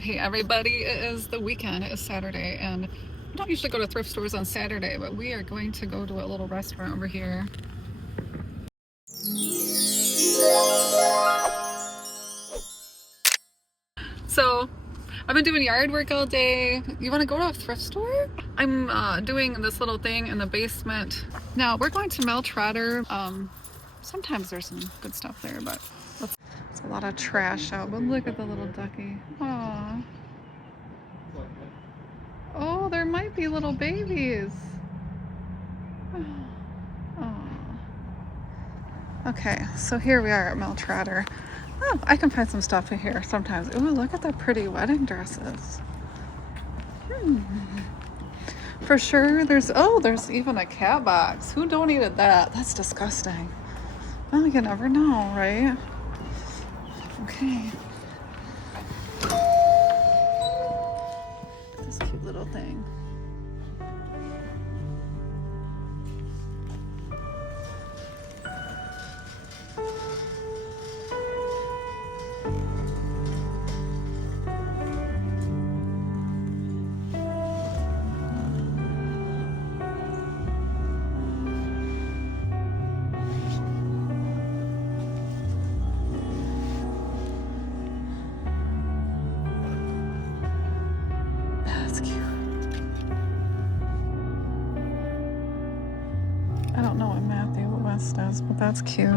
Hey everybody, it is the weekend, it is Saturday, and we don't usually go to thrift stores on Saturday, but we are going to go to a little restaurant over here. So, I've been doing yard work all day. You want to go to a thrift store? I'm doing this little thing in the basement. Now, we're going to Mel Trotter. Sometimes there's some good stuff there, but it's a lot of trash out. But look at the little ducky. Aww. Oh, there might be little babies. Oh. Okay, so here we are at Mel Trotter. Oh, I can find some stuff in here sometimes. Ooh, look at the pretty wedding dresses. For sure, there's even a cat box. Who donated that? That's disgusting. Well, you never know, right? Okay. This cute little thing. That's cute. I don't know what Matthew West is, but that's cute.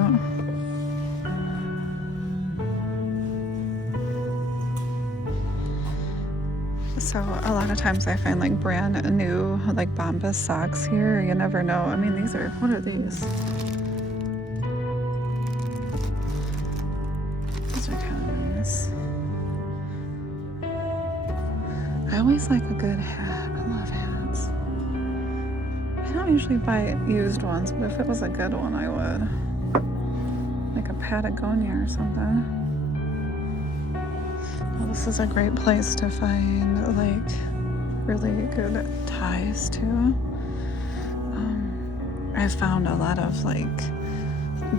So a lot of times I find like brand new like Bombas socks here. You never know. I mean, these are, what are these? These are kind of nice. I always like a good hat. I love hats. I don't usually buy used ones, but if it was a good one, I would. Like a Patagonia or something. Well, this is a great place to find like really good ties too. I've found a lot of like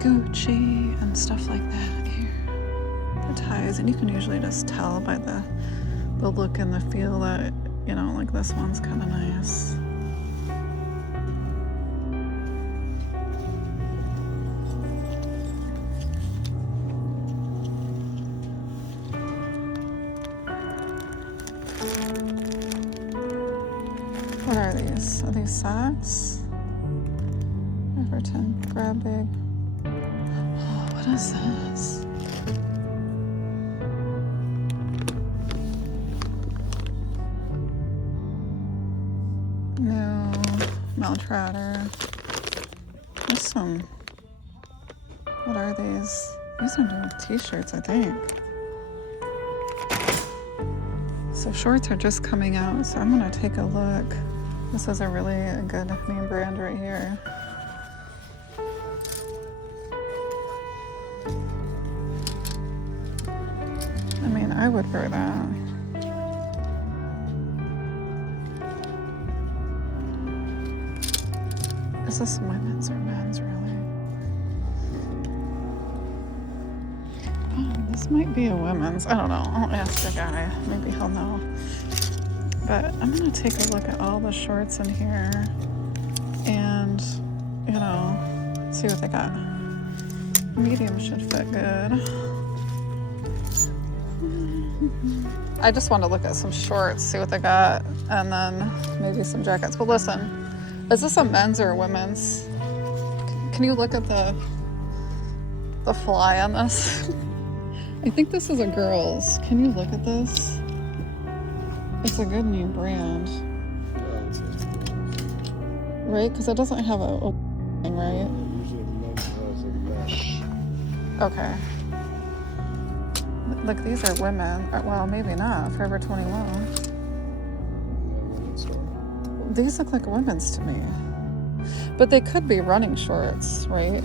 Gucci and stuff like that here. The ties, and you can usually just tell by the look and the feel that, you know, like this one's kind of nice. What are these? Are these socks? Everton, grab big. Oh, what is this? No, Mel Trotter. There's some. What are these? These are new t-shirts, I think. So shorts are just coming out, so I'm gonna take a look. This is a really good name brand right here. I mean, I would wear that. Is this women's or men's, really? Oh, this might be a women's. I don't know. I'll ask the guy. Maybe he'll know. But I'm gonna take a look at all the shorts in here and, you know, see what they got. Medium should fit good. I just want to look at some shorts, see what they got, and then maybe some jackets. But listen, is this a men's or a women's? Can you look at the fly on this? I think this is a girl's. Can you look at this? It's a good name brand. Right? Because it doesn't have a thing, right? Usually the men's has a mesh. Okay. Like these are women. Well, maybe not. Forever 21. These look like women's to me. But they could be running shorts, right?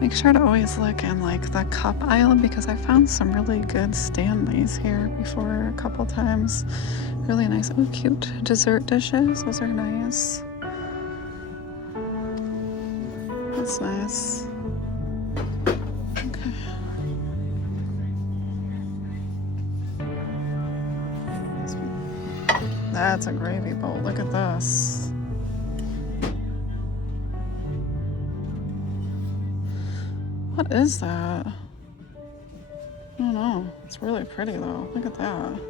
Make sure to always look in like the cup aisle because I found some really good Stanleys here before a couple times. Really nice. Oh, cute dessert dishes. Those are nice. that's nice. Okay. That's a gravy bowl. Look at this. What is that? I don't know. It's really pretty though. Look at that.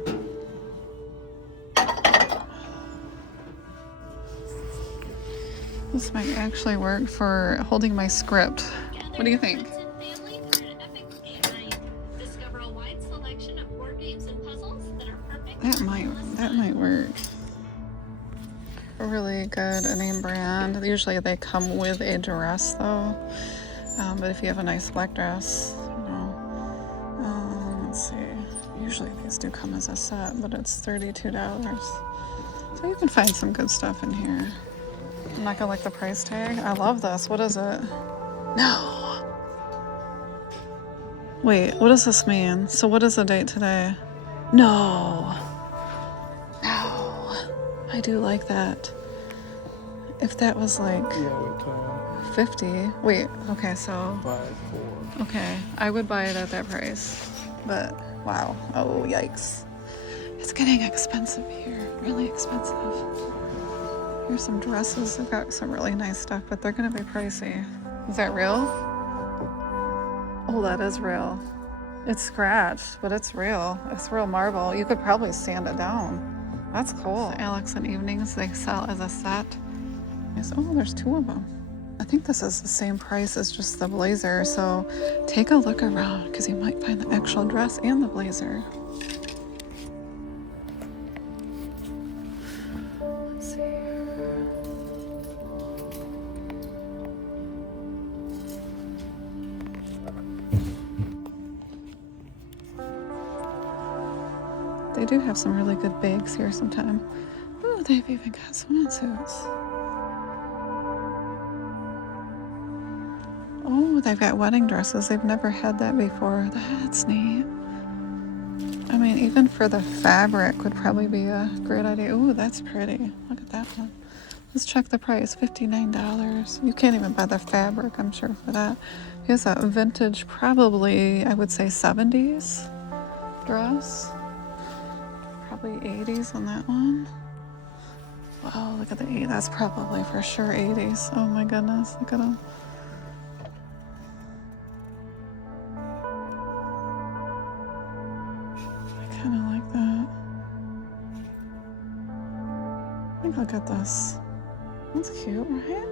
This might actually work for holding my script. What do you think? That might work. A really good name brand. Usually they come with a dress though. But if you have a nice black dress, you know, let's see. Usually these do come as a set, but it's $32. So you can find some good stuff in here. I'm not gonna like the price tag. I love this. What is it? No. Wait, what does this mean? So what is the date today? No. No. I do like that. If that was like Yeah, 50. Wait, okay, so 5-4. okay, I would buy it at that price. But wow. Oh, yikes. It's getting expensive here. Really expensive. Here's some dresses. They've got some really nice stuff, but they're gonna be pricey. Is that real? Oh, that is real. It's scratched, but it's real. It's real marble. You could probably sand it down. That's cool. Alex and Evenings, they sell as a set. Oh, there's 2 of them. I think this is the same price as just the blazer, so take a look around because you might find the actual dress and the blazer. Let's see. They do have some really good bags here sometime. Oh, they've even got swimsuits. Oh, they've got wedding dresses. They've never had that before. That's neat. I mean, even for the fabric would probably be a great idea. Ooh, that's pretty. Look at that one. Let's check the price. $59. You can't even buy the fabric, I'm sure, for that. Here's a vintage, probably, I would say 70s dress. Probably 80s on that one. Wow, look at the 8. That's probably for sure 80s. Oh my goodness, look at them. I kind of like that. I think look at this. That's cute, right?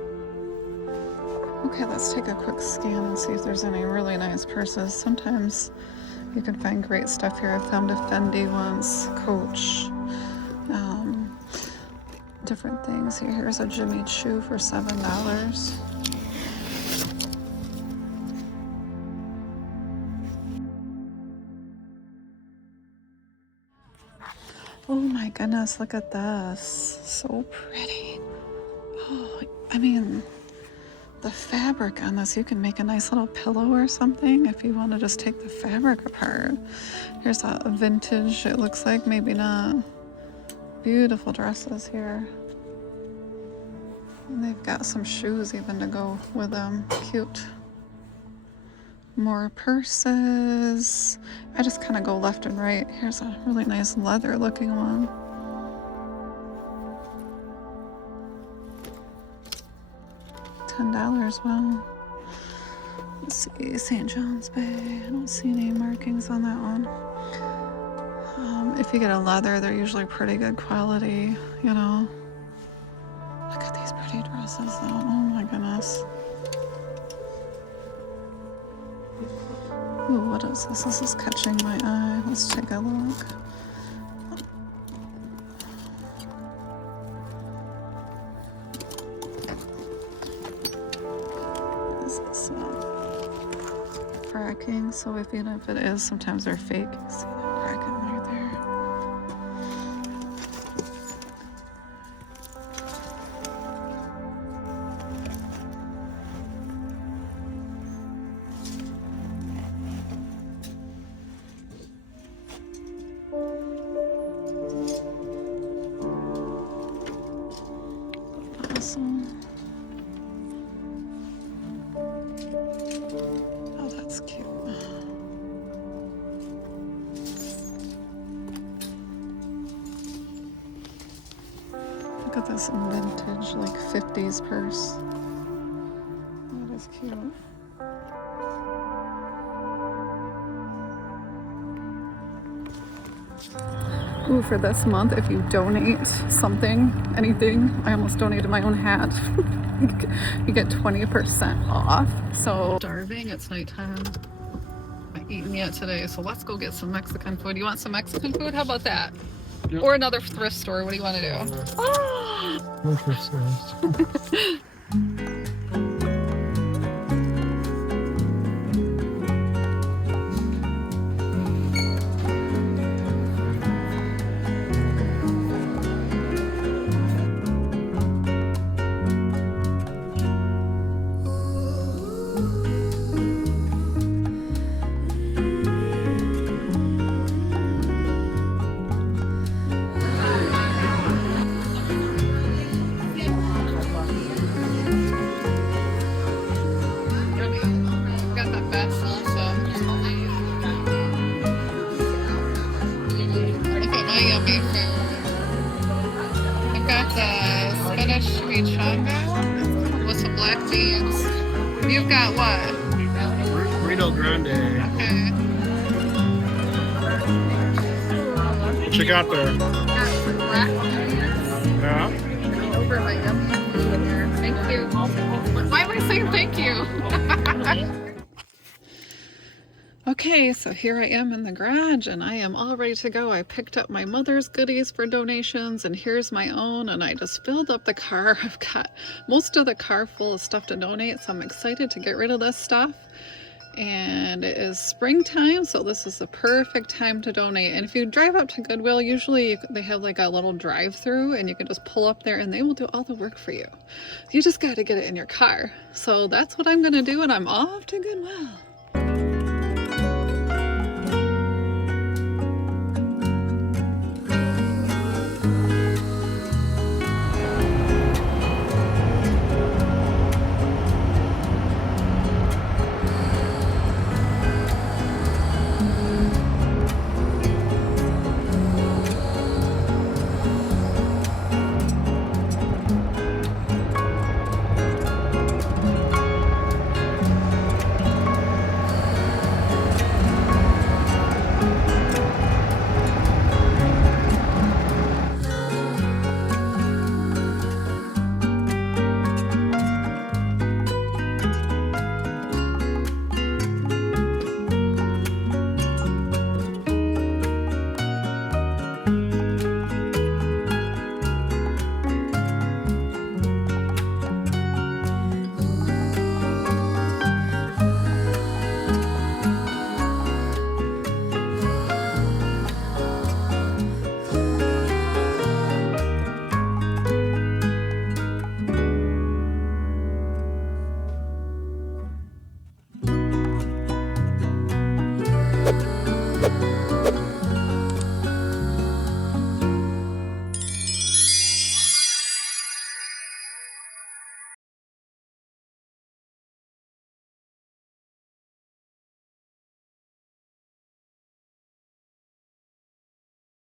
Okay, let's take a quick scan and see if there's any really nice purses. Sometimes you can find great stuff here. I found a Fendi once, Coach, different things here. Here's a Jimmy Choo for $7. Oh my goodness, look at this. So pretty. Oh, I mean, the fabric on this, you can make a nice little pillow or something if you want to just take the fabric apart. Here's a vintage, it looks like, maybe not. Beautiful dresses here. And they've got some shoes even to go with them. Cute. More purses. I just kind of go left and right. Here's a really nice leather looking one. $10. Wow. Let's see, St. John's Bay. I don't see any markings on that one. If you get a leather, they're usually pretty good quality, you know. Look at these pretty dresses though. Oh my goodness. Ooh, what is this? This is catching my eye. Let's take a look. This is cracking, so even if it is, sometimes they're fake. You see that cracking right there. at this vintage, like 50s purse. That is cute. Ooh, for this month, if you donate something, anything, I almost donated my own hat. You get 20% off. So starving, it's nighttime. I haven't eaten yet today, so let's go get some Mexican food. You want some Mexican food? How about that? Yep. Or another thrift store. What do you want to do? Oh! No thrift stores. With some black beans. You've got what? Burrito Grande. Okay. Check out there. Got some black beans. Yeah. Over my yummy food here. Thank you. Why am I saying thank you? Okay, so here I am in the garage and I am all ready to go. I picked up my mother's goodies for donations and here's my own, and I just filled up the car. I've got most of the car full of stuff to donate, so I'm excited to get rid of this stuff. And it is springtime, so this is the perfect time to donate. And if you drive up to Goodwill, usually they have like a little drive-through and you can just pull up there and they will do all the work for you. You just got to get it in your car. So that's what I'm gonna do, and I'm off to Goodwill.